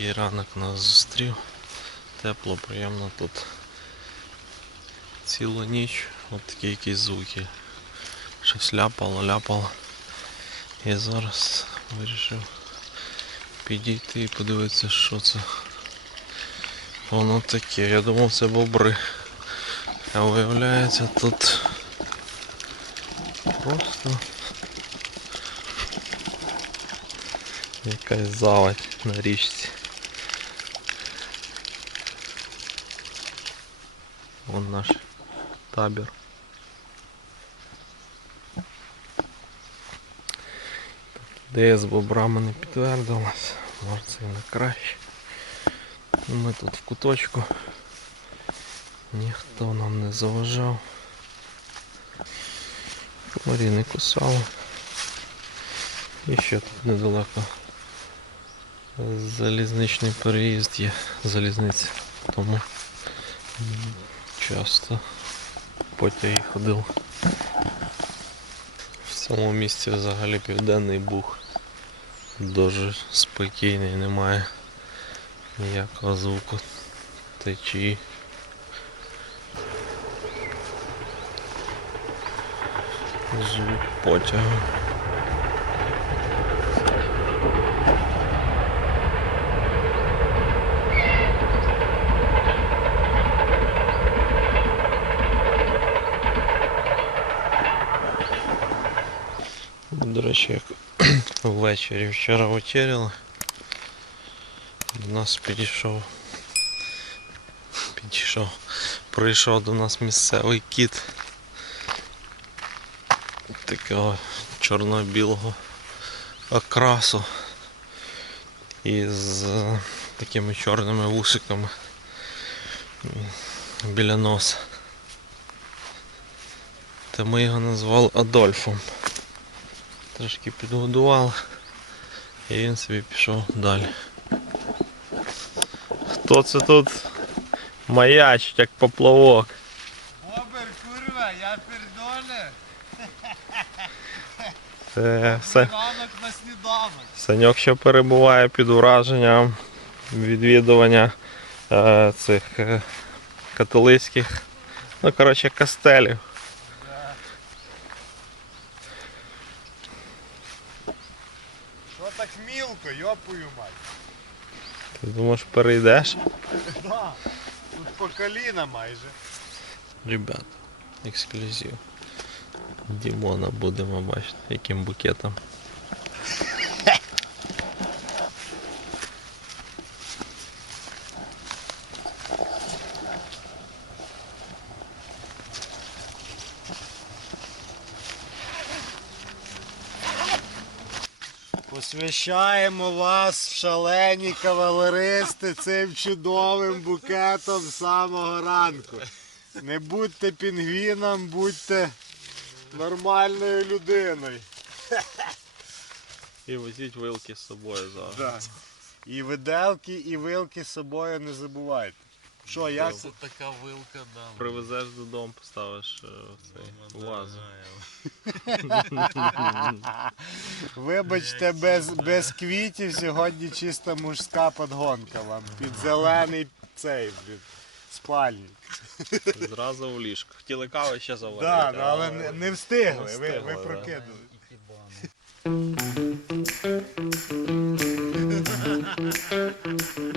Такий ранок нас зустрів. Тепло, приємно тут. Цілу ніч от такі якісь звуки. Щось ляпало, ляпало. І зараз вирішив підійти і подивитися, що це. Воно таке. Я думав це бобри. А виявляється тут просто якась заводь на річці. Наш табір. Ідея з бобрами не підтвердилась, може це і не краще. Ми тут в куточку. Ніхто нам не заважав. Комарі не кусали. І ще тут недалеко залізничний переїзд є, залізниця. Тому часто потяги ходив. В цьому місці взагалі південний бух. Дуже спокійний, немає ніякого звуку течії. Звук потягу. До речі, як ввечері вчора вечеряли, до нас підійшов. Підійшов. Прийшов до нас місцевий кіт. Такого чорно-білого окрасу. І з е, такими чорними вусиками біля носа. Та ми його назвали Адольфом. Трошки підгодували. І він собі пішов далі. Хто це тут маячить, як поплавок? Обер, курва, я пердоне. Це все. На сніданок. Саньок ще перебуває під враженням відвідування е, цих е, католицьких, ну коротше, кастелів. Що так мілко, йопою мать. Ти думаєш, перейдеш? Да. Тут по коліна майже. Ребят, ексклюзив. Дімона будемо бачити, яким букетом. Посвящаємо вас, шалені кавалеристи, цим чудовим букетом з самого ранку. Не будьте пінгвіном, будьте нормальною людиною. І возіть вилки з собою зараз. І виделки, і вилки з собою не забувайте. Що, як? Це така вилка, да. Привезеш додому, поставиш е, цей вазу. Вибачте, без, без квітів сьогодні чисто мужська подгонка вам. Під зелений цей під спальник. Зразу в ліжко. Хотіли кави ще заварити. Да, ну, але не, не встигли, ви, встигли, ви прокинули. І.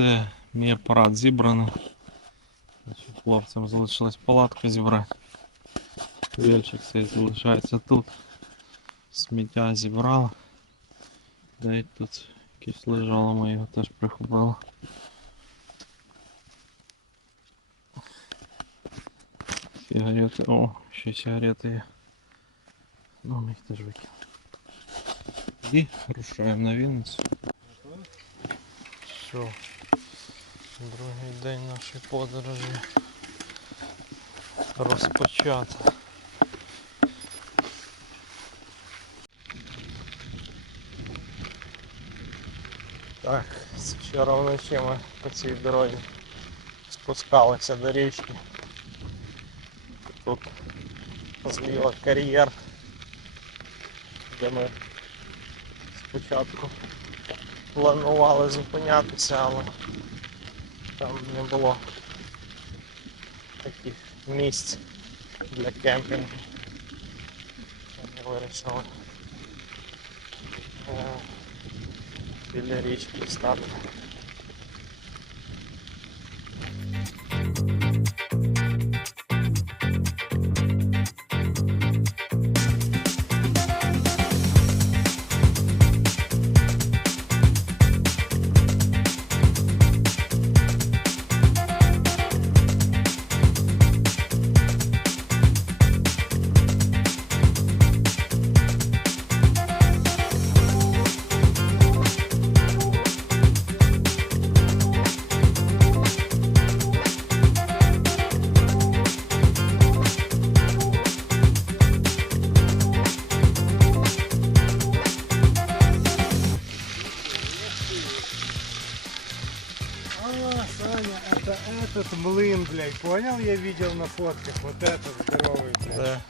Все, мій апарат зібраний. Хлопцям залишилось палатку зібрати. Вільчик цей залишається тут. Сміття зібрали. Да і тут якесь лежало, ми його теж прихопили. Сигарети. О, ще сигарети є. Ну, ми їх теж викинемо. І рушаємо на Вінницю. Все. Другий день нашої подорожі розпочато. Так, вчора вночі ми по цій дорозі спускалися до річки. Тут зліва кар'єр, де ми спочатку планували зупинятися, але там не було таких місць для кемпінгу. Ми вирішили е, біля річки стати. Понял? Я видел на фотках, вот этот здоровый, блядь.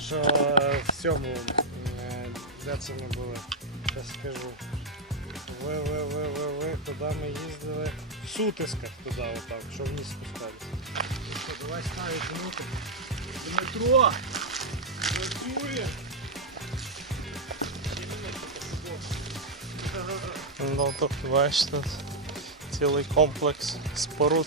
Що е, в цьому, е, де це зараз скажу. Ви, ви, ви, ви, ви, куди ми їздили? В сутисках туди, отак, що вниз спускались. Ну що, давай ставить внутрь. Дмитро! Працює! Ну тут бачиш тут цілий комплекс споруд.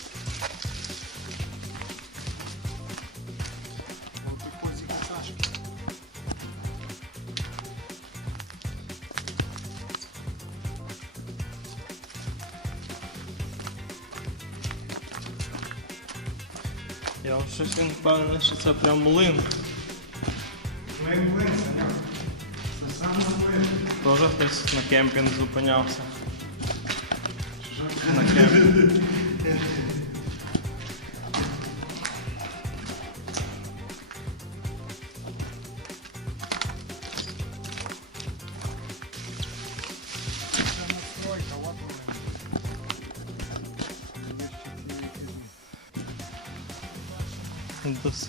Не впевнений, що це прям млин. Млин, млин, Саня. Це саме млин. Тоже хтось на кемпінг зупинявся. На кемпінг.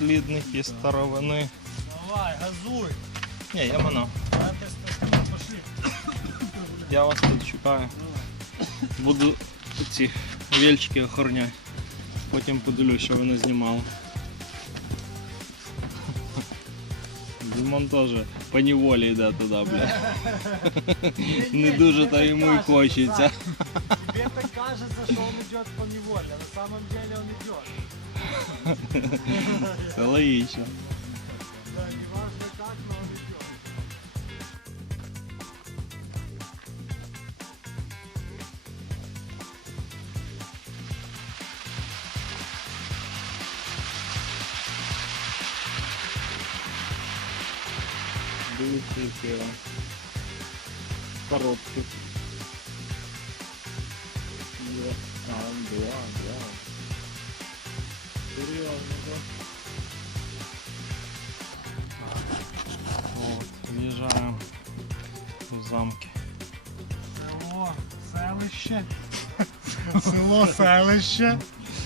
Дослідники старовини. Давай, газуй. Ні, я манав. Пошли. Я вас тут шукаю. Буду ці вільчики охороняти. Потім подивлюсь, що вони знімали. Димон теж по неволі йде туди, бля. Не дуже то йому і хочеться. Тебе так кажется, что он идет по неволе, а на самом деле он идет. Це логічно. Да, неважно как, но он идет. Дивіться, які коробки. Є. А, два, два. Серйозно, в'їжджаємо в замки. Село, селище. Село, селище.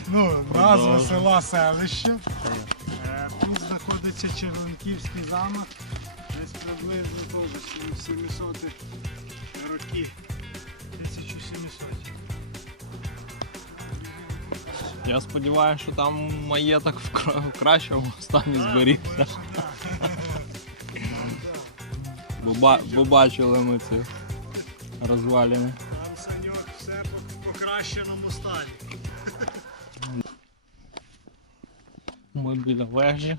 Ну, назва села селище. Е, Тут знаходиться Червонківський замок. Десь приблизно теж 700 роки. Я сподіваюся, що там маєток в, кращому стані зберігся. Бо, бачили ми ці розвалини. Там Саньок все по- покращеному стані. Ми біля вежі.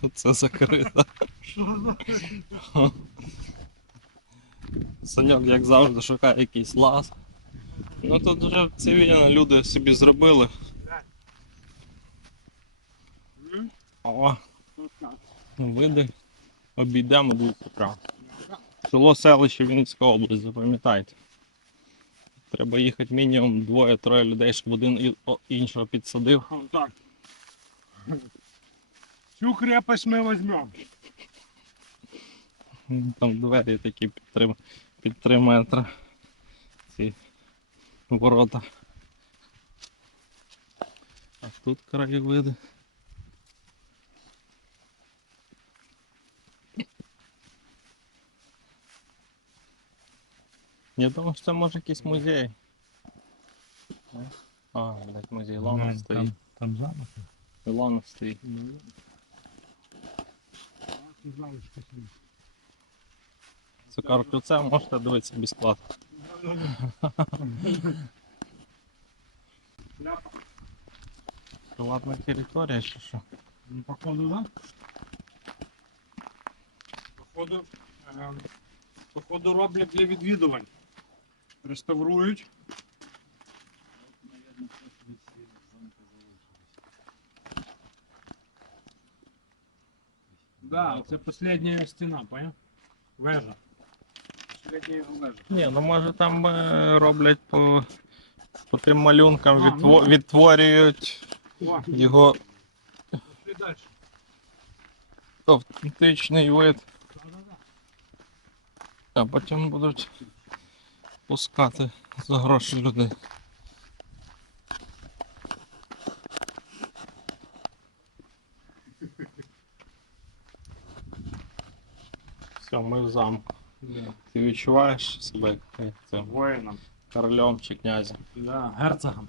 Тут це закрито. Саньок, як завжди, шукає якийсь лаз. Ну тут вже цивільно люди собі зробили. О, види. Обійдемо дивіться прямо. Село селище Вінницька область, запам'ятайте. Треба їхати мінімум двоє-троє людей, щоб один іншого підсадив. Так. Цю крепость ми візьмемо. Там двері такі під 3, під 3 метри. Ці ворота. А тут краєвиди. Я думаю, що це може якийсь музей. А, блядь, музей Лона стоїть. Там замок. Лона стоїть. Залишки Слід. Цукарку це можете дивитися безплатно. Приватна територія чи що? Ну, Походу, да? Походу, ем, походу роблять для відвідувань. Реставрують. Да, це остання стіна, понял? Вежа. Його вежа. Ні, ну може там е, роблять по, по тим малюнкам, А, відтво, ну. відтворюють О, його пішли далі. автентичний вид, Да-да-да. а потім будуть пускати за гроші людей. Все, ми в замку. Ти відчуваєш себе як це, Воїном. королем чи князем? Да, герцогом.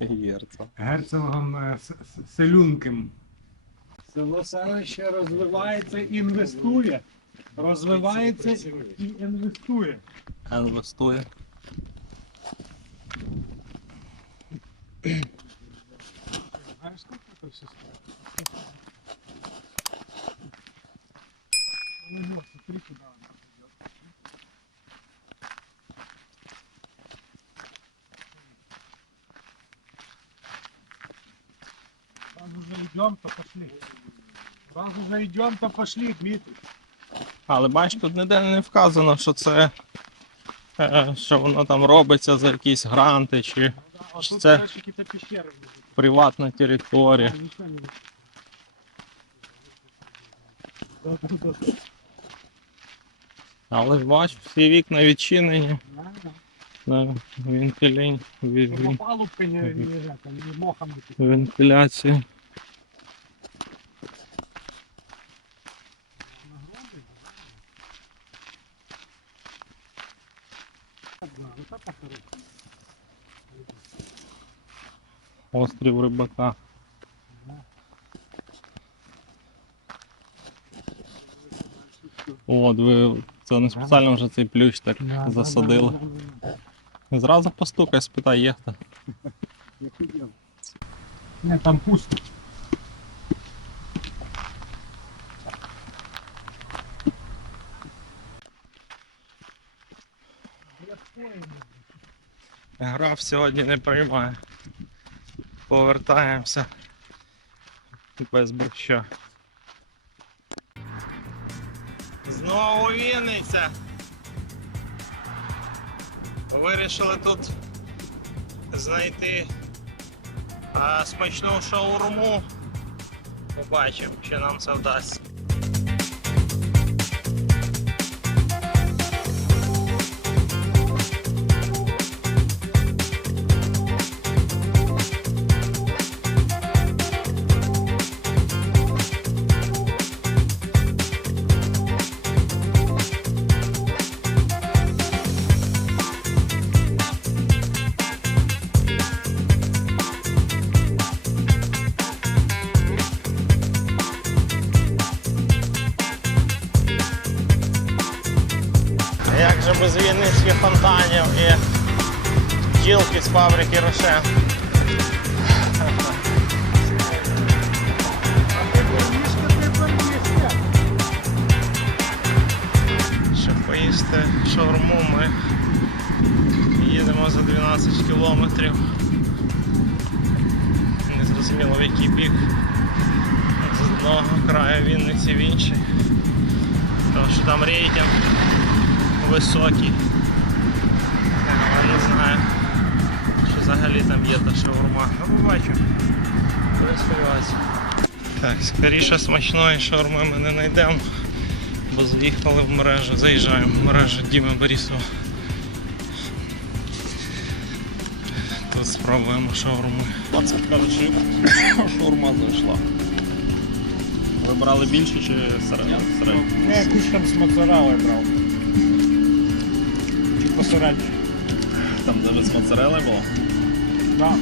Герцог. Герцогом е, С- С- Селюнким. Село селище розвивається, інвестує. Розвивається і інвестує. Інвестує. Знаєш, скільки це все стоїть? Ну, смотри, куда Раз уже идем, то пошли. Раз уже идем, то пошли, Дмитрий. Але бачиш, тут ніде не вказано, що це. е, Що воно там робиться за якісь гранти чи А Що тут, це? короче, какие-то пещеры будут. приватна територія. А, ничего не Да-да-да. Але ж бач, всі вікна відчинені, Да-да. на вентилі... ві- Чтобы ві- палубка не, не, это, не мохом не текла. вентиляції. Острів рибака. От, ви це не спеціально вже цей плющ так Да, засадили. да, да, да, да. Зразу постукай, спитай, є хто. Я хотел. Нет, там пусто. Граф сьогодні не приймає. Повертаємося. Без борща. Знову Вінниця. Вирішили тут знайти а, смачну шаурму. Побачимо, чи нам це вдасться. Вінницьких фонтанів і бджілки з фабрики Роше. Щоб поїсти шаурму, ми їдемо за 12 кілометрів. Не зрозуміло в який бік. З одного краю Вінниці в інший. Тому що там рейтинг високий. Знаю, що взагалі там є та шаурма. Ну побачу. Сподіватися. Так, скоріше смачної шаурми ми не знайдемо, бо заїхали в мережу, заїжджаємо в мережу Діми Борисова. Тут спробуємо шаурми. 20 короче, шаурма зайшла. Ви брали більше чи середньо? Ну, я якусь там з моцарелли брав. Чи посередньо. Там де з моцарели було? Да.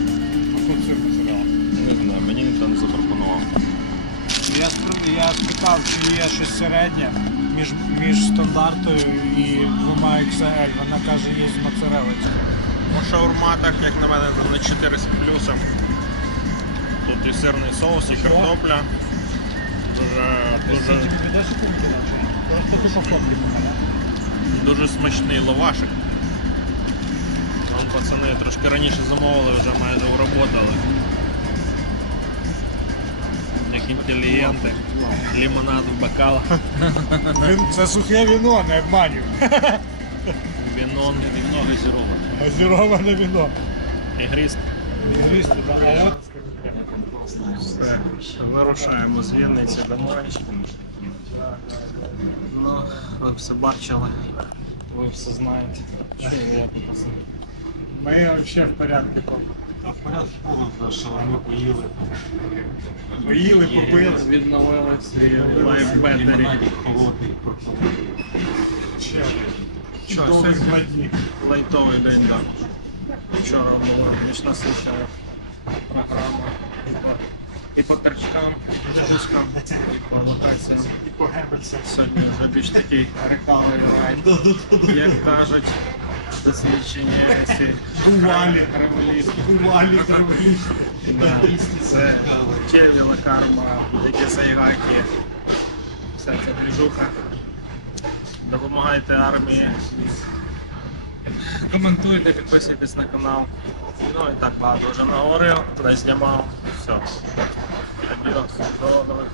А тут все моцарелла. Не знаю, мені ніхто не запропонував. Я, спитав, чи є щось середнє між, між стандартою і двома XL. Вона каже, є з моцарелли. Ну, шаурма, так як на мене, там на 4 з плюсом. Тут і сирний соус, і картопля. Дуже, дуже, відеш Просто тупо фотки мене. дуже смачний лавашик. Пацани трошки раніше замовили, вже майже уработали. Як інтелігенти. Лимонад в бокалах. Це сухе віно, не обманюю. Вінон, віно газіроване. Газіроване віно. Да. А от Все, вирушаємо з Вінниці домой. Ну, ви все бачили, ви все знаєте. Що я тут? Ми взагалі в порядку. Поїли, попили. Відновили свій лайф беттері. Чудовий гладні. Лайтовий день, так. Вчора була ніч насичена програма і по, і по торчкам, і по пускам, і по локаціям. І по Геббельсу. Сьогодні вже більш такий recovery ride. Як кажуть, досвідчені ці Увалі. революції. Увалі террористи. Да, це Чевіла карма, які сайгаки, вся ця движуха. Допомагайте армії. Коментуйте, підписуйтесь на канал. Ну і так багато вже наговорив, туди знімав. Все. Адіос. До нових.